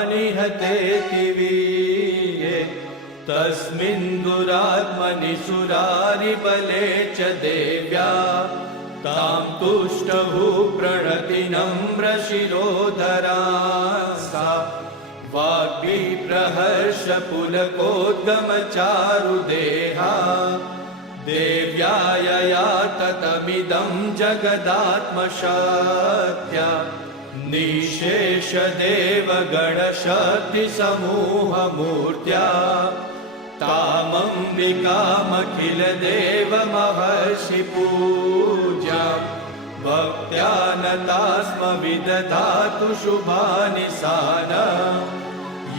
सुरगणानिहतेति वीर्ये तस्मिन् दुरात्मनि सुरारिबले च देव्या तां तुष्टभू प्रणति नम्रशिरोधरा सा वाग्विप्रहर्षपुलकोद्गमचारुदेहा देव्या यया ततमिदं जगदात्मशक्त्या निःशेषदेवगणशक्तिसमूहमूर्त्या तामम्बिकामखिलदेवमहर्षिपूज्यां भक्त्या नता स्म विदधातु शुभानि सानम्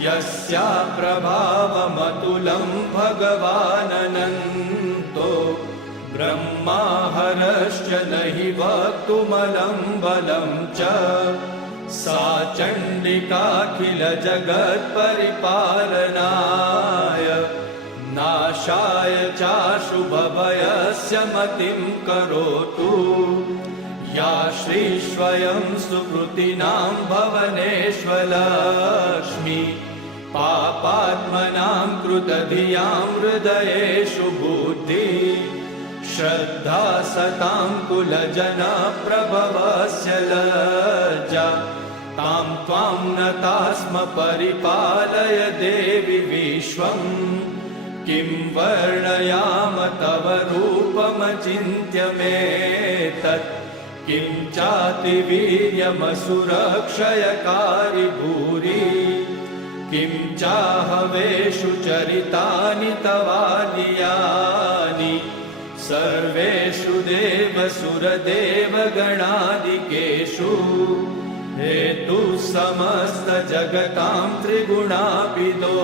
यस्या प्रभावमतुलं भगवाननन्तो ब्रह्माहरश्च न हि वक्तुमलं बलं च सा चण्डिकाखिलजगत्परिपालनाय नाशाय चाशुभभयस्य मतिं करोतु या श्रीस्वयं सुकृतिनां भवनेष्वलक्ष्मी पापात्मनां कृतधियां हृदयेषु बुद्धि श्रद्धा सतां कुलजनप्रभवस्य लज्जा तां त्वां नता स्म परिपालय देवि विश्वम् किं वर्णयाम तव रूपमचिन्त्यमेतत् किं चातिवीर्यमसुरक्षयकारि भूरि किं चाहवेषु चरितानि तवादियानि सर्वेषु देवसुरदेवगणादिकेषु हेतु समस्त जगतां त्रिगुणाभिदो